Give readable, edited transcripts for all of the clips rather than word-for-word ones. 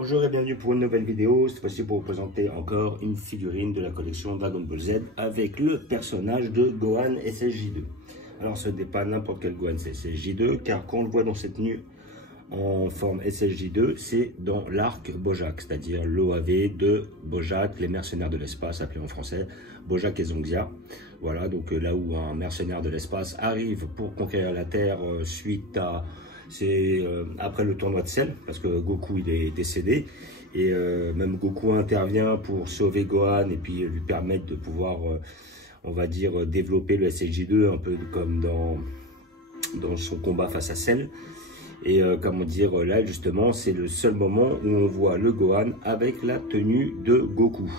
Bonjour et bienvenue pour une nouvelle vidéo, cette fois-ci pour vous présenter encore une figurine de la collection Dragon Ball Z avec le personnage de Gohan SSJ2. Alors ce n'est pas n'importe quel Gohan SSJ2 car quand on le voit dans cette tenue en forme SSJ2, c'est dans l'arc Bojack, c'est-à-dire l'OAV de Bojack, les mercenaires de l'espace, appelé en français Bojack et Zongzia. Voilà, donc là où un mercenaire de l'espace arrive pour conquérir la Terre suite à... C'est après le tournoi de Cell, parce que Goku il est décédé, et même Goku intervient pour sauver Gohan et puis lui permettre de pouvoir, on va dire, développer le SSJ2, un peu comme dans son combat face à Cell. Et comment dire, là justement, c'est le seul moment où on voit le Gohan avec la tenue de Goku.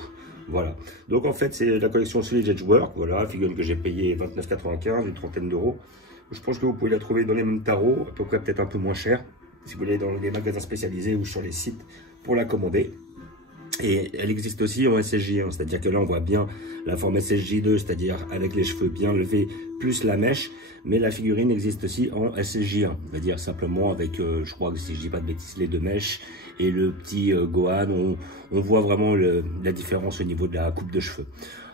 Voilà, donc en fait c'est la collection Solid Edgework, voilà, figurine que j'ai payé 29,95 €, une trentaine d'euros. Je pense que vous pouvez la trouver dans les mêmes tarots, à peu près peut-être un peu moins cher, si vous allez dans les magasins spécialisés ou sur les sites pour la commander. Et elle existe aussi en SSJ1, c'est-à-dire que là on voit bien la forme SSJ2, c'est-à-dire avec les cheveux bien levés plus la mèche, mais la figurine existe aussi en SSJ1, c'est-à-dire simplement avec, je crois que si je dis pas de bêtises, les deux mèches et le petit Gohan, on voit vraiment la différence au niveau de la coupe de cheveux.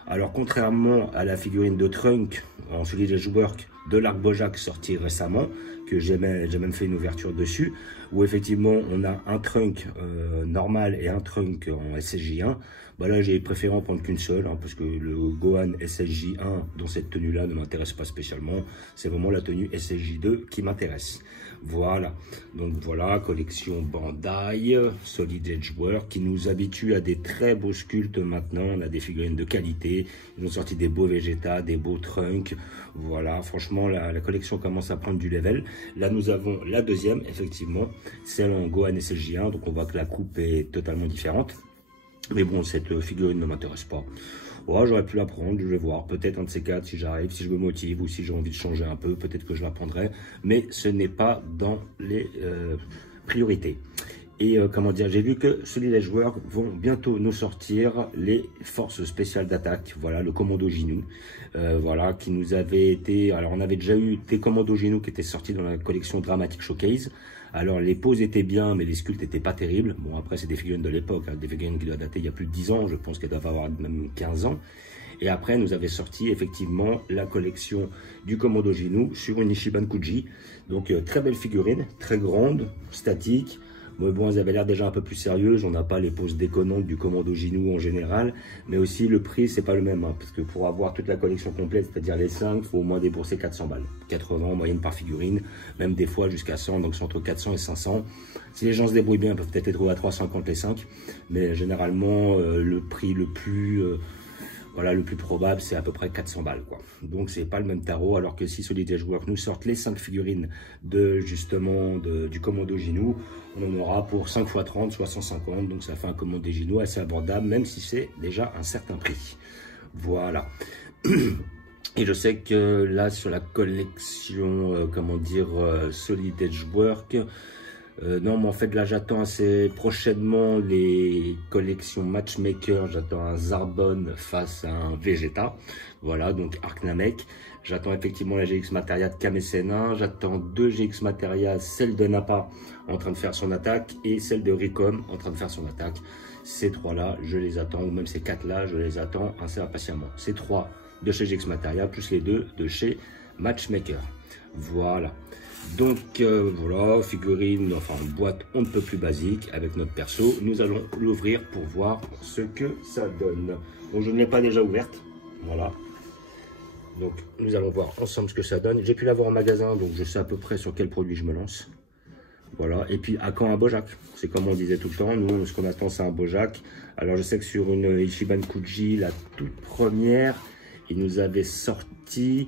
Alors contrairement à la figurine de Trunk en Solid Edgework de l'arc Bojack sorti récemment, que j'ai même fait une ouverture dessus, où effectivement on a un Trunk normal et un Trunk en SSJ1, bah là j'ai préféré en prendre qu'une seule, hein, parce que le Gohan SSJ1 dans cette tenue là ne m'intéresse pas spécialement, c'est vraiment la tenue SSJ2 qui m'intéresse. Voilà, donc voilà, collection Bandai, Solid Edgework, qui nous habitue à des très beaux sculptes maintenant. On a des figurines de qualité, ils ont sorti des beaux Vegeta, des beaux Trunks. Voilà, franchement, la collection commence à prendre du level. Là, nous avons la deuxième, effectivement, celle en Gohan SSJ1, donc on voit que la coupe est totalement différente. Mais bon, cette figurine ne m'intéresse pas. Ouais, j'aurais pu la prendre, je vais voir. Peut-être un de ces quatre, si j'arrive, si je me motive ou si j'ai envie de changer un peu, peut-être que je la prendrai. Mais ce n'est pas dans les priorités. Et comment dire, j'ai vu que Solid Edgework vont bientôt nous sortir les forces spéciales d'attaque. Voilà, le commando Ginou. Voilà, qui nous avait été... Alors, on avait déjà eu des commandos Ginou qui étaient sortis dans la collection Dramatic Showcase. Alors, les poses étaient bien, mais les sculptes n'étaient pas terribles. Bon, après, c'est des figurines de l'époque, hein, des figurines qui doivent dater il y a plus de 10 ans. Je pense qu'elles doivent avoir même 15 ans. Et après, nous avait sorti effectivement la collection du commando Ginou sur une Ichiban Kuji. Donc, très belle figurine, très grande, statique. Mais bon, elles avaient l'air déjà un peu plus sérieuses. On n'a pas les poses déconnantes du commando Ginou en général. Mais aussi, le prix, c'est pas le même. Hein, parce que pour avoir toute la collection complète, c'est-à-dire les 5, il faut au moins débourser 400 balles. 80 en moyenne par figurine. Même des fois jusqu'à 100. Donc, c'est entre 400 et 500. Si les gens se débrouillent bien, ils peuvent peut-être les trouver à 350 les 5. Mais généralement, le prix le plus... voilà, le plus probable, c'est à peu près 400 balles, quoi. Donc, c'est pas le même tarot, alors que si Solid Edgework nous sortent les 5 figurines du commando Ginou, on en aura pour 5 x 30, soit 150. Donc, ça fait un commando Ginou assez abordable, même si c'est déjà un certain prix. Voilà. Et je sais que là, sur la collection, comment dire, Solid Edgework, non, mais en fait, là, j'attends assez prochainement les collections Matchmaker. J'attends un Zarbon face à un Vegeta. Voilà, donc Arc Namek. J'attends effectivement la GX Materia de Kame Sennin. J'attends 2 GX Materia, celle de Nappa en train de faire son attaque et celle de Ricom en train de faire son attaque. Ces 3-là, je les attends, ou même ces 4-là, je les attends assez impatiemment. Ces 3 de chez GX Materia, plus les 2 de chez Matchmaker. Voilà. Donc voilà, figurine, enfin une boîte on ne peut plus basique avec notre perso. Nous allons l'ouvrir pour voir ce que ça donne. Bon, je ne l'ai pas déjà ouverte, voilà. Donc nous allons voir ensemble ce que ça donne. J'ai pu l'avoir en magasin, donc je sais à peu près sur quel produit je me lance. Voilà, et puis à quand un Bojack? C'est comme on disait tout le temps, nous ce qu'on attend c'est un Bojack. Alors je sais que sur une Ichiban Kuji, la toute première, il nous avait sorti...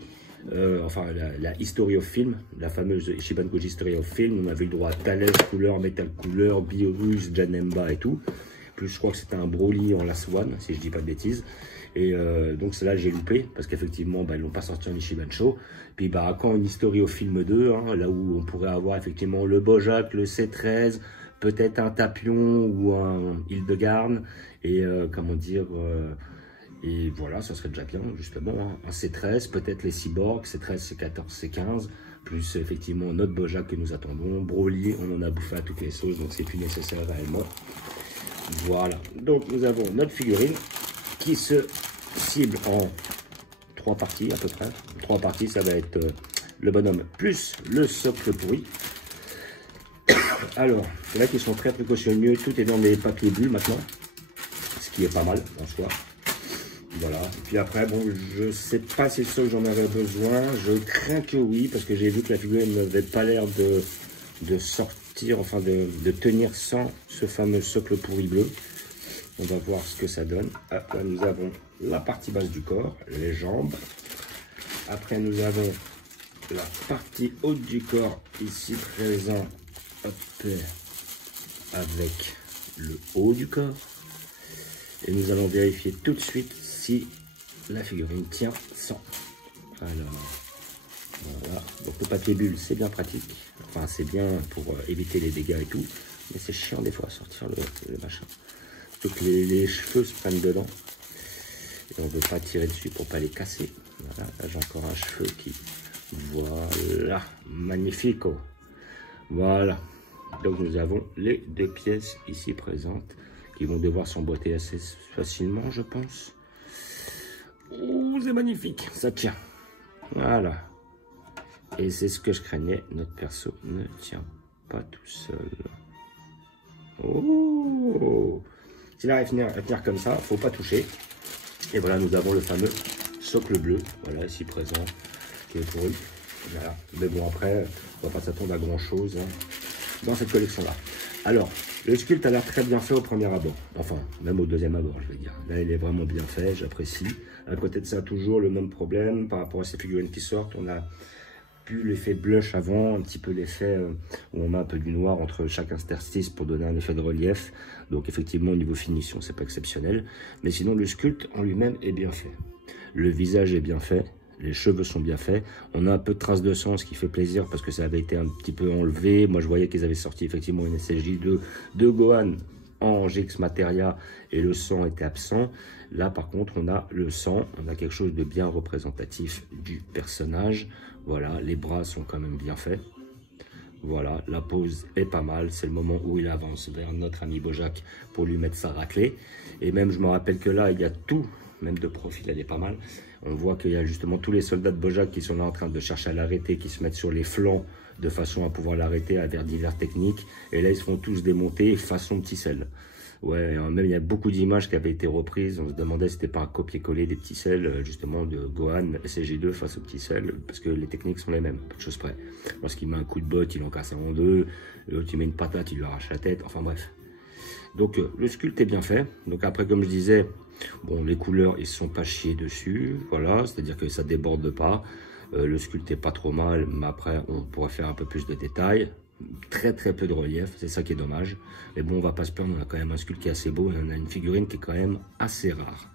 enfin la History of Film, la fameuse Ichiban Kuji History of Film, on avait eu le droit à Thales couleur, Metal couleur, Biorus, Janemba et tout. Plus je crois que c'était un Broly en Last One, si je dis pas de bêtises. Et donc celle-là j'ai loupé, parce qu'effectivement bah, ils l'ont pas sorti en Ichiban Show. Puis bah quand une History of Film 2, hein, là où on pourrait avoir effectivement le Bojack, le C13, peut-être un Tapion ou un Hildegarn, et comment dire... et voilà, ça serait déjà bien, justement, hein. Un C13, peut-être les cyborgs, C13, C14, C15. plus effectivement notre Bojack que nous attendons. Broly, on en a bouffé à toutes les sauces, donc c'est plus nécessaire réellement. Voilà, donc nous avons notre figurine qui se cible en 3 parties à peu près. 3 parties, ça va être le bonhomme plus le socle pourri. Alors, c'est là qu'ils sont très précautionneux, tout est dans des papiers bulles maintenant, ce qui est pas mal en soi. Voilà, et puis après, bon, je sais pas si c'est ça que j'en avais besoin, je crains que oui, parce que j'ai vu que la figurine n'avait pas l'air de sortir, enfin de tenir sans ce fameux socle pourri bleu. On va voir ce que ça donne. Là, nous avons la partie basse du corps, les jambes. Après, nous avons la partie haute du corps, ici présent, hop, avec le haut du corps. Et nous allons vérifier tout de suite si la figurine tient sans. Alors, voilà. Donc le papier bulle, c'est bien pratique. Enfin, c'est bien pour éviter les dégâts et tout. Mais c'est chiant des fois à sortir le machin. Donc les cheveux se prennent dedans. Et on ne veut pas tirer dessus pour pas les casser. Voilà, là j'ai encore un cheveu qui... Voilà, magnifico. Voilà. Donc nous avons les 2 pièces ici présentes qui vont devoir s'emboîter assez facilement, je pense. Oh, c'est magnifique, ça tient. Voilà. Et c'est ce que je craignais, notre perso ne tient pas tout seul. Oh, s'il arrive à tenir comme ça, faut pas toucher. Et voilà, nous avons le fameux socle bleu, voilà, ici présent, qui est pourri. Voilà. Mais bon, après, on va pas s'attendre à grand chose hein, dans cette collection-là. Alors, le sculpte a l'air très bien fait au premier abord. Enfin, même au deuxième abord, je vais dire. Là, il est vraiment bien fait, j'apprécie. À côté de ça, toujours le même problème par rapport à ces figurines qui sortent. On a plus l'effet blush avant, un petit peu l'effet où on a un peu du noir entre chaque interstice pour donner un effet de relief. Donc, effectivement, au niveau finition, c'est pas exceptionnel. Mais sinon, le sculpte en lui-même est bien fait. Le visage est bien fait. Les cheveux sont bien faits. On a un peu de traces de sang, ce qui fait plaisir parce que ça avait été un petit peu enlevé. Moi, je voyais qu'ils avaient sorti effectivement une SSJ2 de Gohan en GX Materia et le sang était absent. Là, par contre, on a le sang. On a quelque chose de bien représentatif du personnage. Voilà, les bras sont quand même bien faits. Voilà, la pose est pas mal. C'est le moment où il avance vers notre ami Bojack pour lui mettre sa raclée. Et même, je me rappelle que là, il y a tout. Même de profil, elle est pas mal. On voit qu'il y a justement tous les soldats de Bojack qui sont là en train de chercher à l'arrêter, qui se mettent sur les flancs de façon à pouvoir l'arrêter avec diverses techniques. Et là, ils se font tous démonter façon petit sel. Ouais, même il y a beaucoup d'images qui avaient été reprises. On se demandait si c'était pas un copier-coller des petits sels, justement, de Gohan SSJ2 face aux petits sels, parce que les techniques sont les mêmes, pas de choses près. Lorsqu'il met un coup de botte, il en casse un en deux. L'autre, il met une patate, il lui arrache la tête. Enfin bref. Donc le sculpte est bien fait. Donc après, comme je disais, bon, les couleurs, ils ne sont pas chiés dessus. Voilà, c'est-à-dire que ça ne déborde pas. Le sculpte n'est pas trop mal, mais après, on pourrait faire un peu plus de détails. Très peu de relief, c'est ça qui est dommage. Mais bon, on va pas se plaindre, on a quand même un sculpte qui est assez beau et on a une figurine qui est quand même assez rare.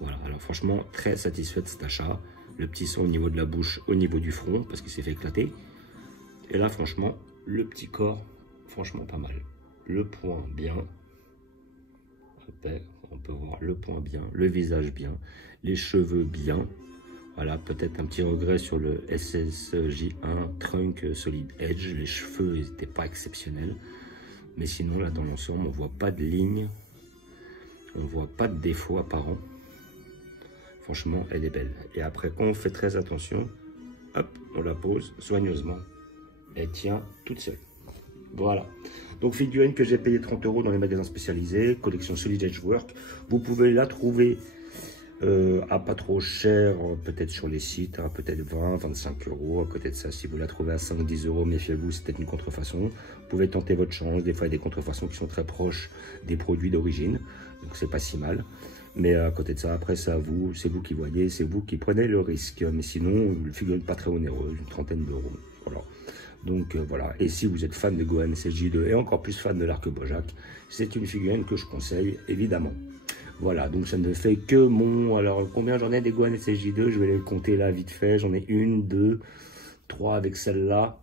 Voilà, alors franchement, très satisfait de cet achat. Le petit son au niveau de la bouche, au niveau du front, parce qu'il s'est fait éclater. Et là, franchement, le petit corps, franchement pas mal. Le point bien. On peut voir le point bien, le visage bien, les cheveux bien. Voilà, peut-être un petit regret sur le SSJ1 Trunk Solid Edge. Les cheveux n'étaient pas exceptionnels. Mais sinon, là, dans l'ensemble, on ne voit pas de ligne. On ne voit pas de défaut apparent. Franchement, elle est belle. Et après, quand on fait très attention, hop, on la pose soigneusement. Elle tient toute seule. Voilà. Donc, figurine que j'ai payé 30 € dans les magasins spécialisés, collection Solid Edge Work. Vous pouvez la trouver à pas trop cher, peut-être sur les sites, hein, peut-être 20, 25 €. À côté de ça, si vous la trouvez à 5, 10 €, méfiez-vous, c'est peut-être une contrefaçon. Vous pouvez tenter votre chance. Des fois, il y a des contrefaçons qui sont très proches des produits d'origine. Donc, c'est pas si mal. Mais à côté de ça, après, c'est à vous, c'est vous qui voyez, c'est vous qui prenez le risque. Mais sinon, une figurine pas très onéreuse, une trentaine d'euros. Voilà. Donc voilà, et si vous êtes fan de Gohan SSJ2 et encore plus fan de l'arc Bojack, c'est une figurine que je conseille évidemment. Voilà, donc ça ne fait que mon... Alors combien j'en ai des Gohan SSJ2? Je vais les compter là vite fait. J'en ai 1, 2, 3 avec celle-là.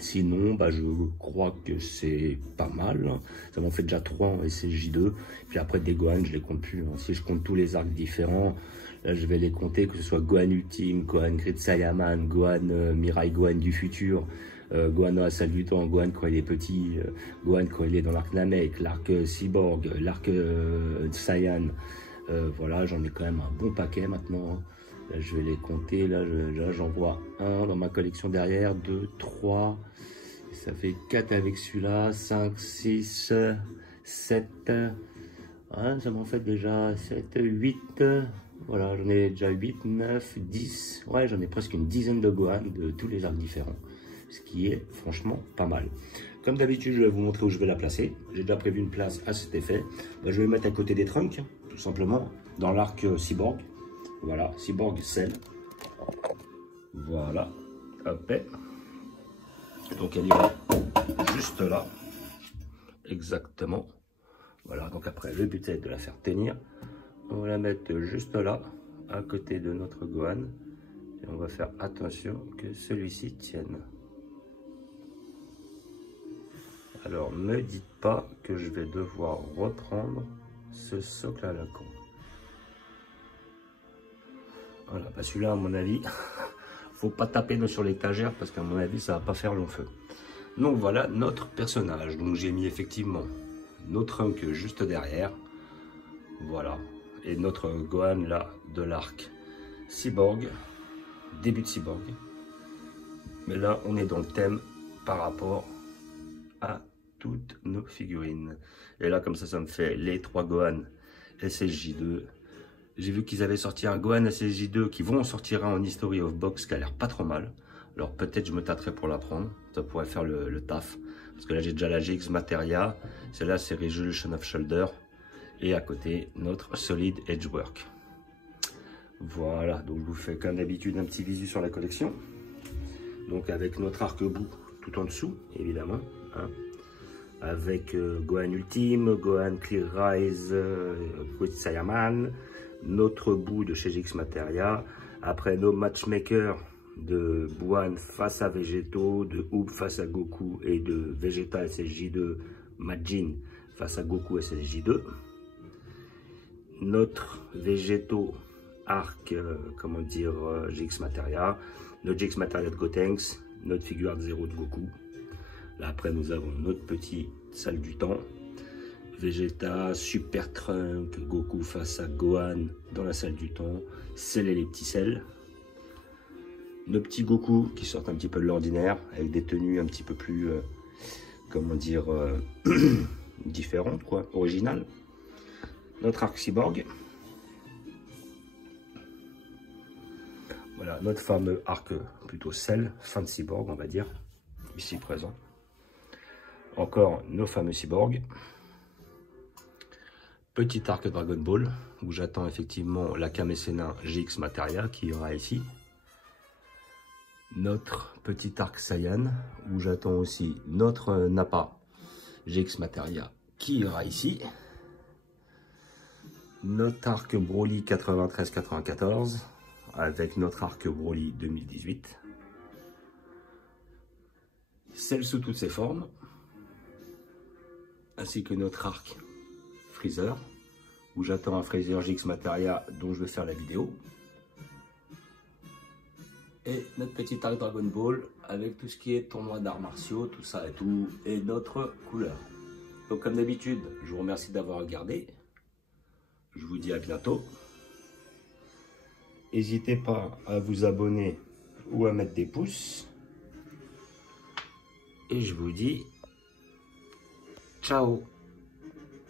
Sinon, bah, je crois que c'est pas mal. Ça m'en fait déjà 3 en SSJ2. Puis après, des Gohan, je les compte plus. Si je compte tous les arcs différents, là, je vais les compter, que ce soit Gohan Ultime, Gohan Grid Saiyaman, Gohan Mirai Gohan du futur, Gohan à la salle du temps, Gohan quand il est petit, Gohan quand il est dans l'arc Namek, l'arc Cyborg, l'arc Saiyan. Voilà, j'en ai quand même un bon paquet maintenant. Là, je vais les compter. Là, j'en vois un dans ma collection derrière, 2, 3. Ça fait 4 avec celui-là, 5, 6, 7. Hein, ça m'en fait déjà 7, 8. Voilà, j'en ai déjà 8, 9, 10. Ouais, j'en ai presque une dizaine de Gohan de tous les arcs différents. Ce qui est franchement pas mal. Comme d'habitude, je vais vous montrer où je vais la placer. J'ai déjà prévu une place à cet effet. Bah, je vais mettre à côté des trunks, tout simplement, dans l'arc Cyborg. Voilà, Cyborg Cell. Voilà. Hop. Donc elle ira juste là. Exactement. Voilà, donc après, le but c'est de la faire tenir. On va la mettre juste là, à côté de notre Gohan. Et on va faire attention que celui-ci tienne. Alors, ne me dites pas que je vais devoir reprendre ce socle à la con. Voilà, bah celui-là, à mon avis, faut pas taper sur l'étagère parce qu'à mon avis, ça va pas faire long feu. Donc voilà notre personnage. Donc j'ai mis effectivement notre trunk juste derrière. Voilà. Et notre Gohan là de l'arc Cyborg. Début de Cyborg. Mais là, on est dans le thème par rapport à toutes nos figurines. Et là, comme ça me fait les 3 Gohan SSJ2. J'ai vu qu'ils avaient sorti un Gohan SSJ2 qui vont en sortir un en History of Box qui a l'air pas trop mal. Alors peut-être je me tâterai pour la prendre, ça pourrait faire le taf. Parce que là j'ai déjà la GX Materia, celle-là c'est Resolution of Shoulder. Et à côté notre Solid Edgework. Voilà, donc je vous fais comme d'habitude un petit visu sur la collection. Donc avec notre arc-bout tout en dessous, évidemment. Hein. Avec Gohan Ultime, Gohan Clear Rise, Grid Saiyaman. Notre bout de chez GX Materia, après nos matchmakers de Buan face à Végéto, de Oob face à Goku et de Vegeta SSJ2 Majin face à Goku SSJ2. Notre Végéto arc, comment dire, GX Materia, notre GX Materia de Gotenks, notre figure de 0 de Goku. Là après nous avons notre petite salle du temps. Vegeta, Super Trunk, Goku face à Gohan dans la salle du temps, Cell et les petits Cell. Nos petits Goku qui sortent un petit peu de l'ordinaire, avec des tenues un petit peu plus, comment dire, différentes, quoi, originales. Notre arc Cyborg. Voilà, notre fameux arc plutôt Cell, fin de Cyborg, on va dire, ici présent. Encore nos fameux Cyborgs. Petit arc Dragon Ball, où j'attends effectivement la Kame Sennin GX Materia qui ira ici. Notre petit arc Saiyan, où j'attends aussi notre Nappa GX Materia qui ira ici. Notre arc Broly 93-94, avec notre arc Broly 2018. Celle sous toutes ses formes, ainsi que notre arc Freezer, où j'attends un Freezer GX Materia dont je vais faire la vidéo. Et notre petit arc Dragon Ball avec tout ce qui est tournoi d'arts martiaux, tout ça et tout, et notre couleur. Donc comme d'habitude, je vous remercie d'avoir regardé. Je vous dis à bientôt. N'hésitez pas à vous abonner ou à mettre des pouces. Et je vous dis ciao.